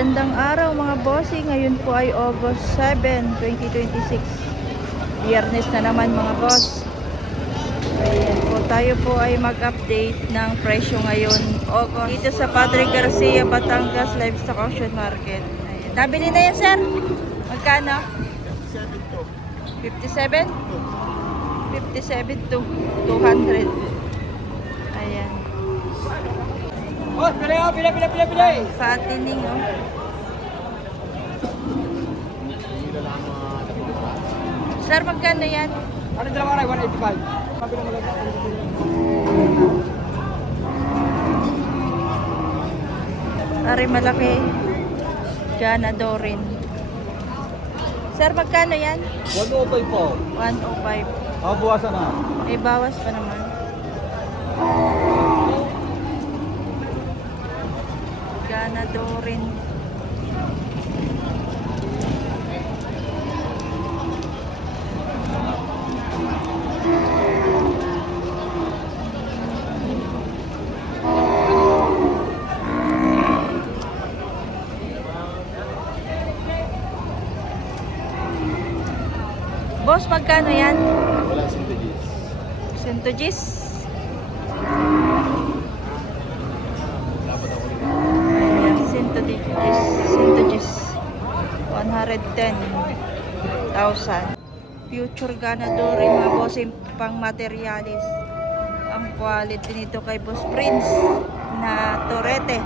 Magandang araw mga bossing. Ngayon po ay August 7, 2026. Biyernes na naman mga boss. Ayan po, tayo po ay mag-update ng presyo ngayon August dito sa Padre Garcia, Batangas Livestock Auction Market. Ayan. Nabili na yan sir? Magkano? 57? 57 to 200. Ayan. Oh, pila. Fattening, oh. Sir, magkano yan? Ano dalawa na? 185. Mabila mo lang. Ari malaki. Ganadorin. Sir, magkano yan? 105 po. 105. Buwasan na. May bawas pa naman. Ganadorin. Boss, magkano yan? Wala sintigis. Centogis? Dapat ako rin. Ayan, Centogis. 110,000. Future Ganadorin, mga bossing pang materialis. Ang quality nito kay Boss Prince na Torete.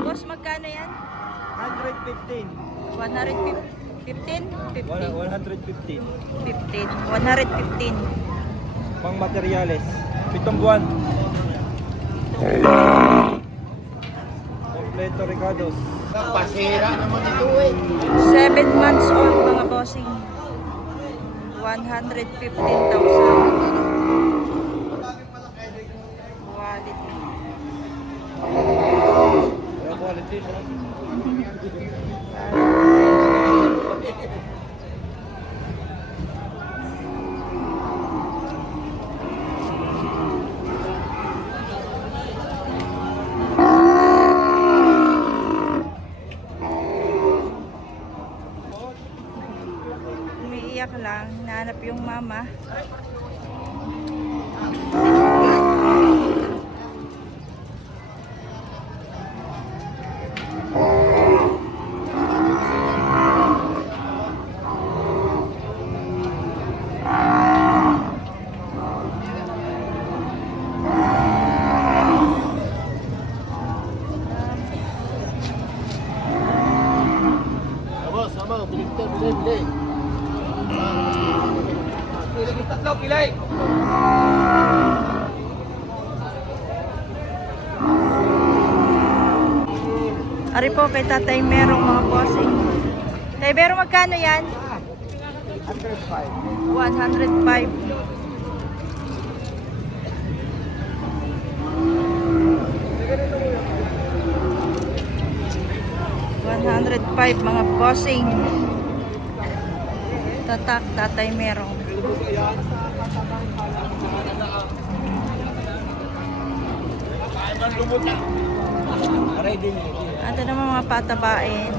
Boss, magkano yan? 115. 115? 115. 115. Pang materyales. 7 buwan. Kompleto Ricardos. Pasira naman ito eh. 7 months old mga bossing. 115,000. Quality. Kaya quality siya. Umiiyak lang, hinahanap yung mama. Sama, bili. Tatlo, pilay. Ari po kay Tatay Merong mga bossing. Tay Merong, magkano yan? 105. 105. Mga bossing. Tatak Tatay Merong. Ito naman mga patabain.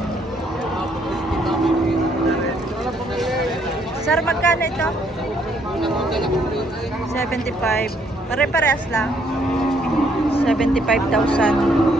Sir, magkano ito? 75. Pare-parehas lang. 75,000.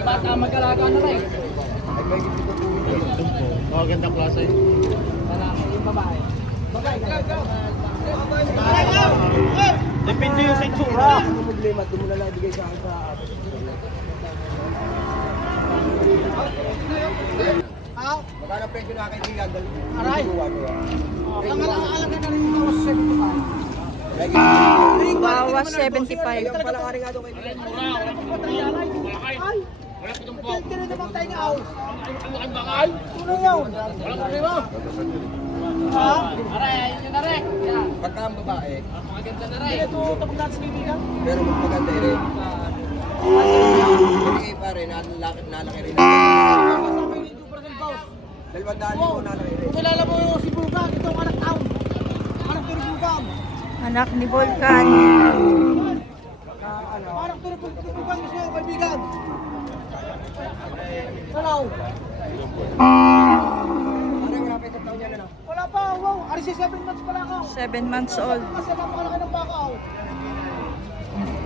Bata mag-alaga na rin. Gandang klase. Lalaki yung babae. Babae, go! Depende yung sa itsura. problema, doon mo na lang ibigay sa akin sa atin. Magkano presyo na kaibigan? Aray! Ang alaga na rin ito sa 75. Bawas 75. Ang palakari nga doon kaibigan. Wala ko itong po. Tira naman tayo nga ako. Ang bakal. Tuloy yun. Wala ko rin mo. Ha? Aray, ayun yun na rin. Pagka ang babae, Maganda na rin. ito tapos natin sa kaibigan. Pero mas maganda rin. Hindi pare, nalaki rin. Dalawang daan mo nalaki rin. Kilala mo yung si Bugang, itong anak taon. Anak to ni Bugang. Anak ni Volcan. Anak to ni Bugang, gusto ko kaibigan. Salaw. Parang grabe sa taon yan, ano? Wala pa, wow. Aris 7 months pa lang ako. 7 months old. Kasi mapakalaki ng baka ako.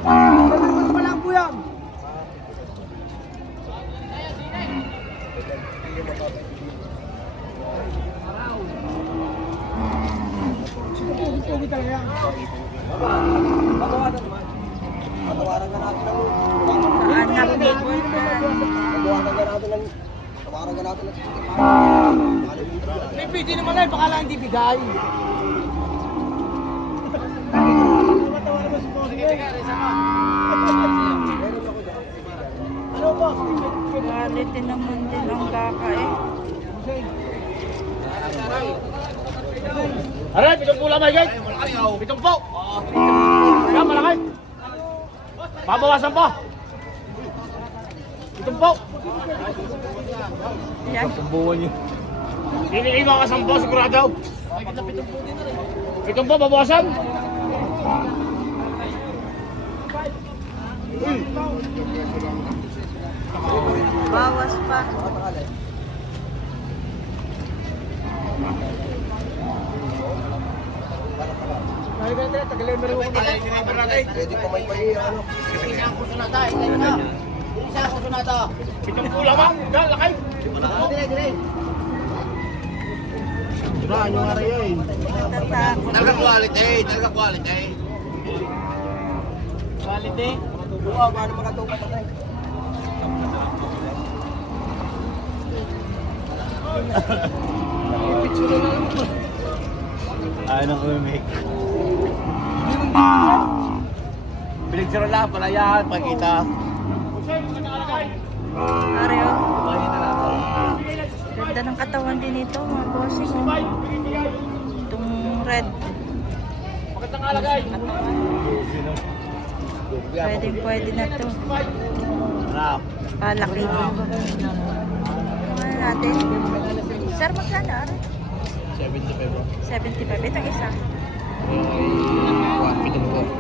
7 months pa lang po yan. Sige talaga yan. Patawaran naman. Patawaran ka natin ng Anak ni Volcan. Tawaran ka natin ng may pwede naman ay baka lang hindi bigay. Ano boss? Quality naman din ang baka eh. Aray, pitong po lamay guys. Pitong po. Yan, malaki. Babawasan pa. Pitong po. Yan. Hindi mga kasampo, sigurado. Pitong po, babawasan. Bawas pa. Pwede pa may pahiya, ano? Pitong po lamang. Yan, lakay. Natatakot. Talaga quality, talaga quality. Quality? Oo, paano makatupat na tayo? Anong umimik? Pinicture lang, pala yan, pagkita. Areo. Ganda ng katawan din ito, mga bossing. Itong red. Magandang alagay. Pwede na to. Anak. Palaki. Ano natin? Sir, magkano? Areo? 75 bro. 75. Itong isa.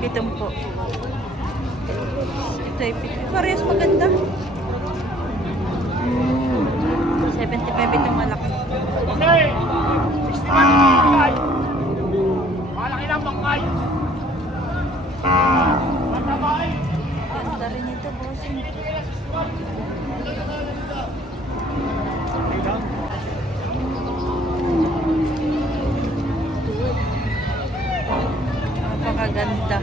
Pitong po. Ito ay pitong. Parehas maganda. 75 itong malaki. Okay. 65 bangkay. Malaki lang bangkay. Matabay. Ganda rin ito, bossing. Napakaganda.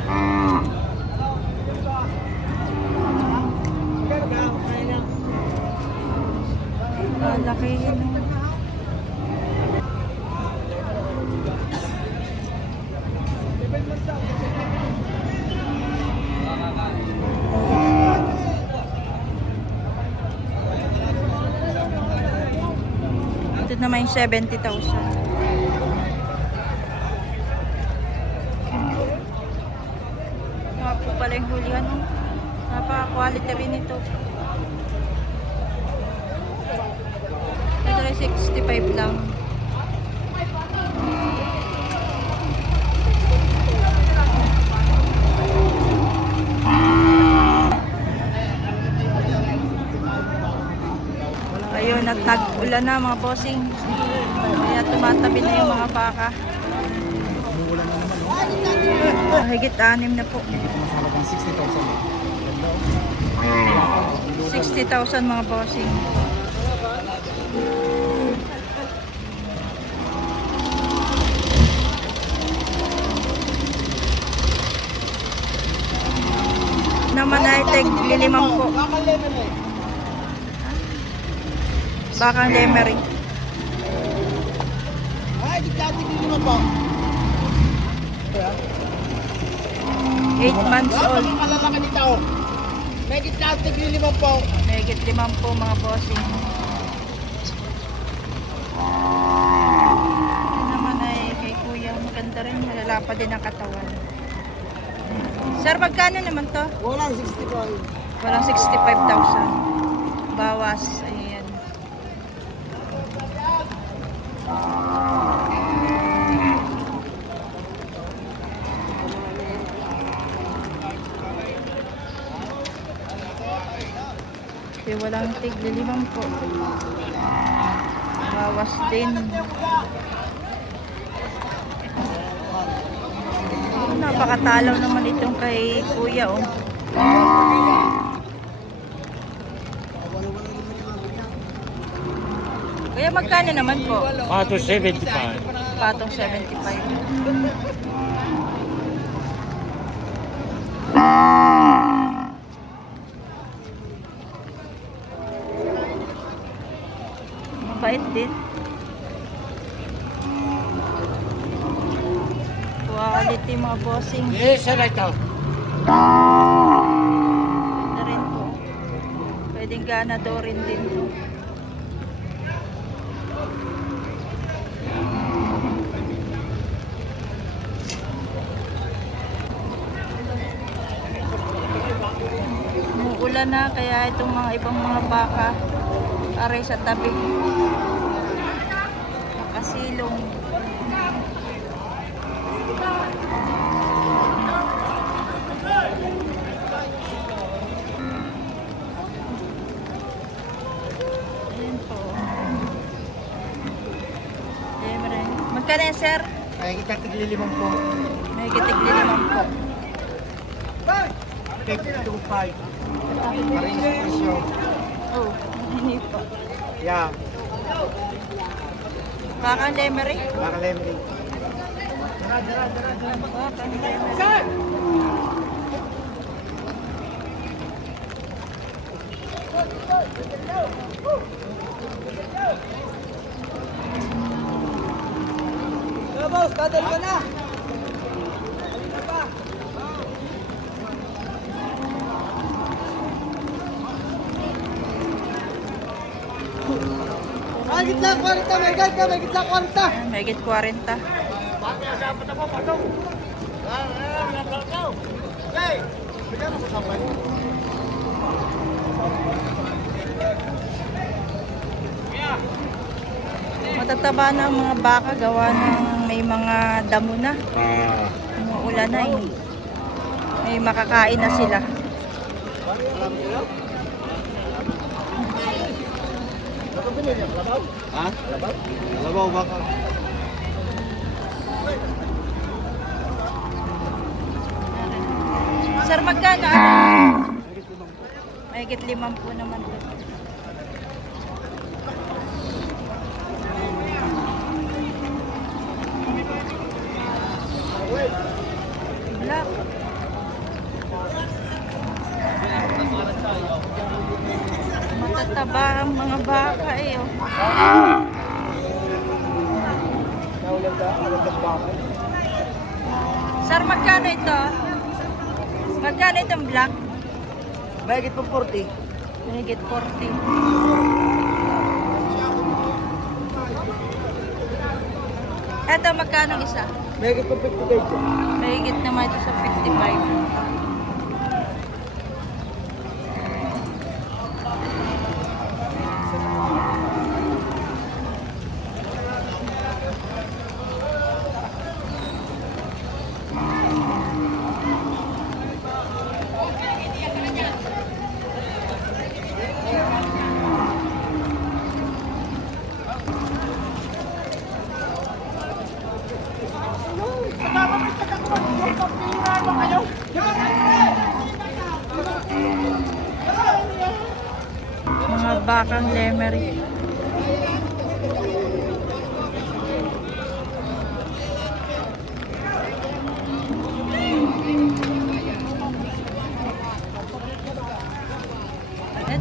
Malaki yun. Ito naman yung 70,000. Mga po pala yung hulihan. Napaka-quality rin ito. Ito rin 65 lang. Ayun, at nag-ulan na mga bossing. Kaya tumatabi na yung mga baka. Higit 6 na po. 60,000 mga bossing. naman ay tig-5 po. Bakang lemery. Ay, di dati din po. 8 months old. Malalaki nito. May dati din po. Megit 5 po mga bossing. Ito naman ay kay kuya. Maganda rin. Malalapa din ang katawan. Sir, magkano naman to? Walang 65. Walang 65,000. Bawas. Ayan. Kasi walang tig-5 po. Bawas din. Napakatalaw naman itong kay kuya, oh. Kaya magkano naman po? Pato 75. Patong 75. Mabait din. Quality mga bossing. Yes, sir, ito. Na rin po. Pwedeng ganadorin din to. Umuulan na kaya itong mga ibang mga baka aray sa tabi. Nakasilong. Ayan po. Ayan, maraming. Magkano yan, sir? Ay, kita tigli-5 po. May kitig-5 po. 52.5. Paring presyo. Oh, hindi po. Yeah, Bakang lemery? baka lemon. Bakang lemery. Boss, kadal ka na. May gitna 40, may gitna, may gitna 40. Ayan, may higit 40. Matataba na ang mga baka gawa ng may mga damo na. Umuulan na eh. May makakain na sila. Ha? Labaw baka. Sir, magkano? Ano? May higit 5 naman. Black. Matataba ang mga baka eh. Oh. Naulan ka, alam ka baka. Sir, magkano ito? Magkano itong black? May gitna 40. May higit 40. Ito, magkano isa? May gitna 55. May higit naman ito sa 55. Mga bakang lemery.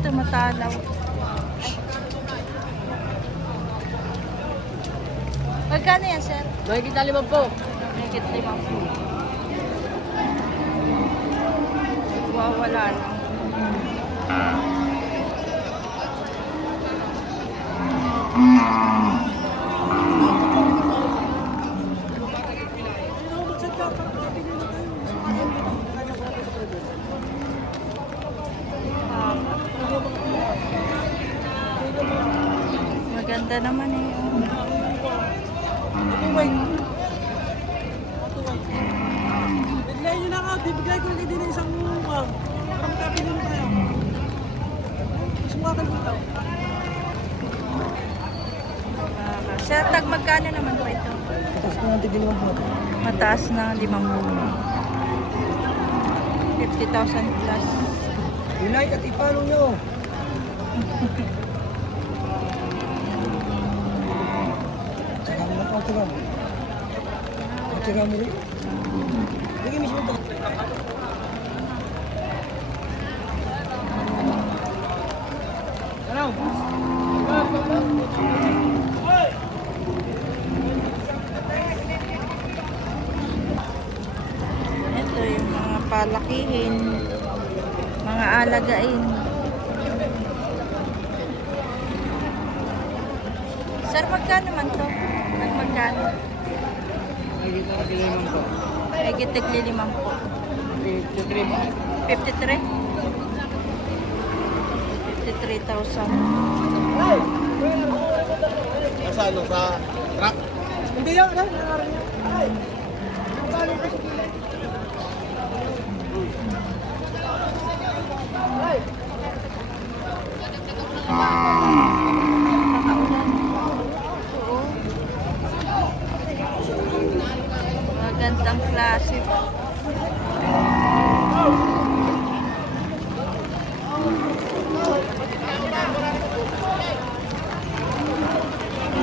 ito matalaw. Magkano yan, sir? Nakikita 5 po. Higit 5 po. Wawala lang. Maganda naman eh. Bigay nyo na ka, bibigay ko na din ng isang mukha. Parang kapili na tayo. Sumakan mo ito. Sir, tag magkano naman po ito? Tapos ko natin din po. Mataas na 5,000. 50,000 plus. Inay, katipano nyo. Tsaka mo na po, tsaka mo. Tsaka mo rin. Lagi mismo ito. Ano? Ito yung mga palakihin, mga alagain. Sir, magkano man to? Magkano? Nakikita ka limang po. Higit tigli 5 po. 53? 53,000. Nasa ano, sa truck? Hindi yan, nangaran niya. Oo. Magandang klase.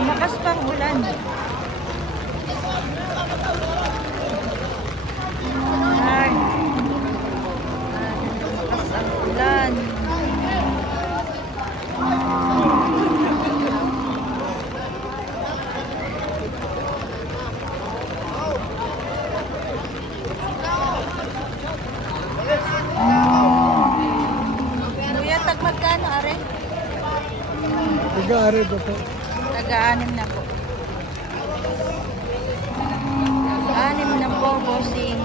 Lakas pang ulan. Ay. Lakas ang ulan. Kuya, tag magkano, are? Tiga-ari po po. Taga-anim na po. Anim na po, bossing.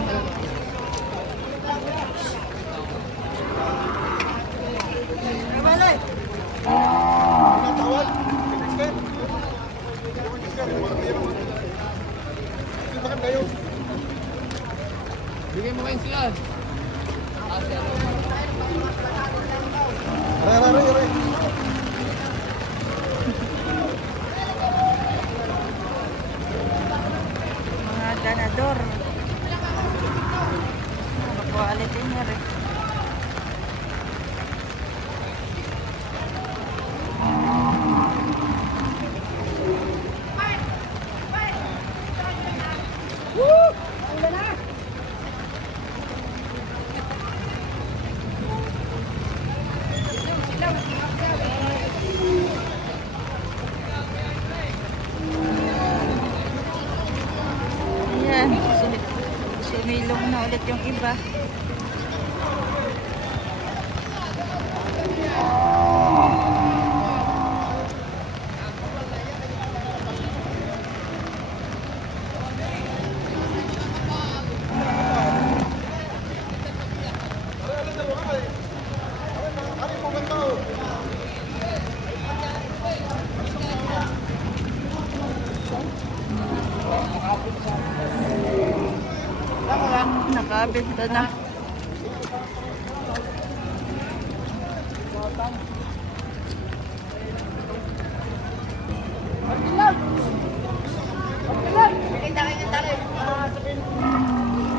Bigay mo kayo sila. Mga ganador. Mga quality niya rin. Ayan, sumilong na ulit yung iba. Nakabenta na.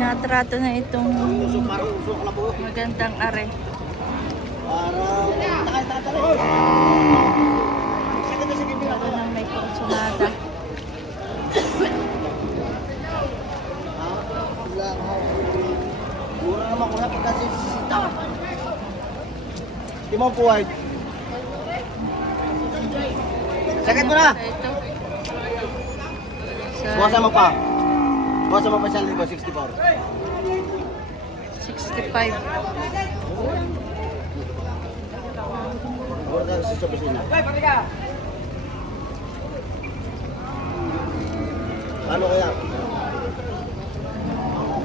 Natrato na itong magandang are. Lalo nang may kursunada. Mura naman ko na kasi sita. Timong po white. Sakit mo na. Ito. Buwasan mo pa. Buwasan mo pa siya 64. 65. Wala ka sa opisina. Ano kaya?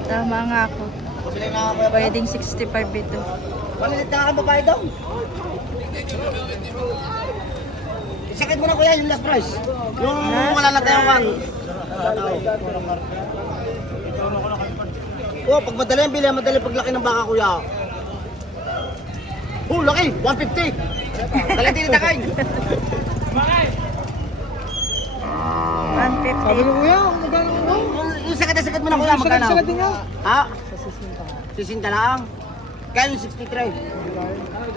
Tama nga ako. Pabili na ako kaya ba? Pwedeng 65 ito. Malilit na kang babae daw. Sakit mo na kuya yung last price. Yung Last wala na tayong kan. Oh, pag madali ang bili, madali paglaki ng baka kuya. Oh, laki! 150! Dali din takay! 150. Sabi ko kuya, kung magkano mo? Yung sakit na sakit mo na kuya, magkano? Sakit din nga. Ha? Sa 60. 60 lang. Kaya yung 63.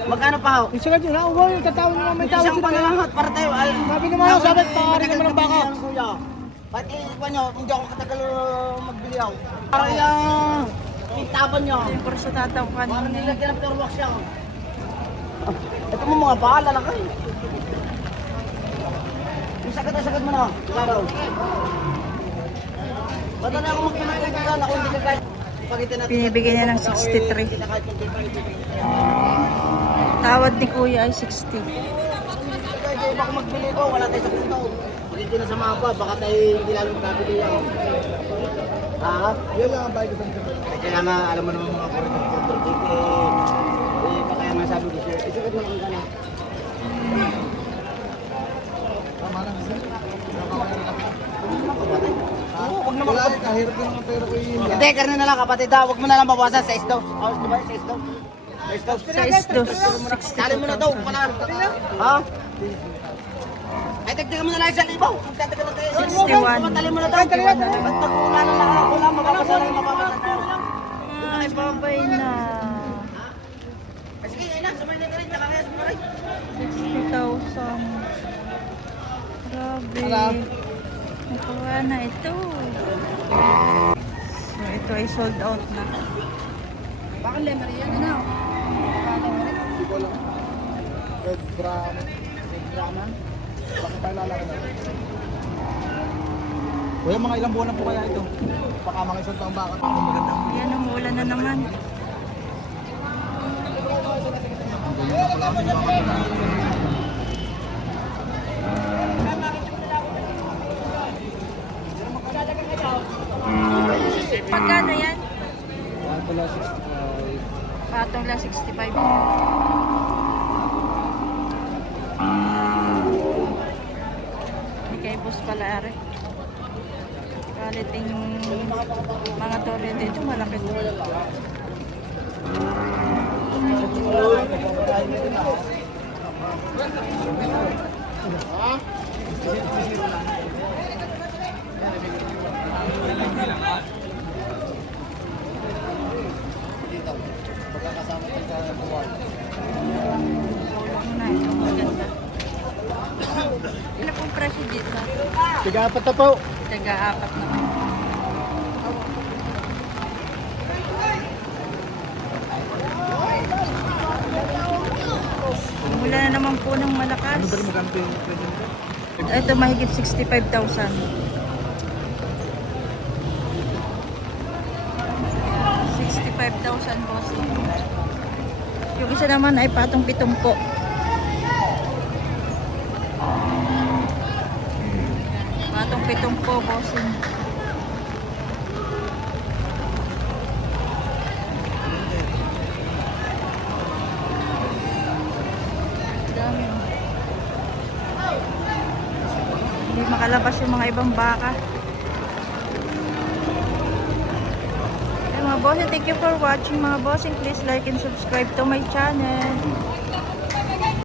Magkano pa ho? Yung sakit yun, ha? Uwa, yung tatawag naman may tawag Isang sila. pa na lang hot para tayo. Ay, Sabi naman ako, sabi, pangarin naman ng baka. Kuya. Pati iwan nyo, hindi ako katagal magbili ako. Para yung tintaban nyo. Yung kurso tatawkan Parang mo na. nilagyan ng floor wax siya. Ito mo mga bahala lang kayo. Yung sakit na sakit mo na. Ikaw. Ba't na ako magpinagkagalan ako hindi ka kahit pagitan natin. Binibigyan niya ng 63. Tawad ni kuya ay 60. Kaya iba ko magbili ko, wala tayo sa punto. Pagkiti na sa mga pa, baka tayo hindi lalo magkabili yan. Ha? Yan lang ang bahay ko sa mga. Kaya nga, alam mo naman mga corridor dito baka nga sabi ko siya, isakit mo lang ka na. Tama lang sir. Oo, wag na Wala, kahirap din ang pera ko yun. Hindi, karne na lang kapatid ha, wag mo na lang bawasan sa isdos. Oh, di ba sa isdos? Sa isdos. Sa isdos, Tali mo na daw, 62,000. pala. Ha? Ay, tagdagan mo na lang 1,000. Magtatagal na tayo. 61. Tali mo na daw. Ba't nagkuna na lang ako lang, mababasa lang, mababasa lang. Ay, babay na. Sige, ayun na, sabay na rin, nakakayas mo na rin. 60,000. Grabe. Nakuha na ito. So, ito ay sold out na. Bakit lemon yan? Ano? Hindi ko alam. Red brown. Drama? Bakit tayo lalaki na? Kuya, mga ilang buwan na po kaya ito? Baka mga isang taong baka. Ang maganda. Yan, umuulan na naman. Pagkano yan? Yan pala 65. Patong lang 65. Hindi kay boss pala are. Kaliting mga tole dito malaki to. Pagkakasama tayo sa buwan. Ano na ito, maganda. Ilan pong presyo dito? Tiga-apat na po. Taga-apat na. Mula na naman po ng malakas. Ano ba rin maganda yung pwede nito? Ito mahigit 65,000. 65,000 boss. Yung isa naman ay patong pitumpo. Patong pitumpo bossing. Dami. Hindi makalabas yung mga ibang baka. Mga bossing, thank you for watching mga bossing. Please like and subscribe to my channel.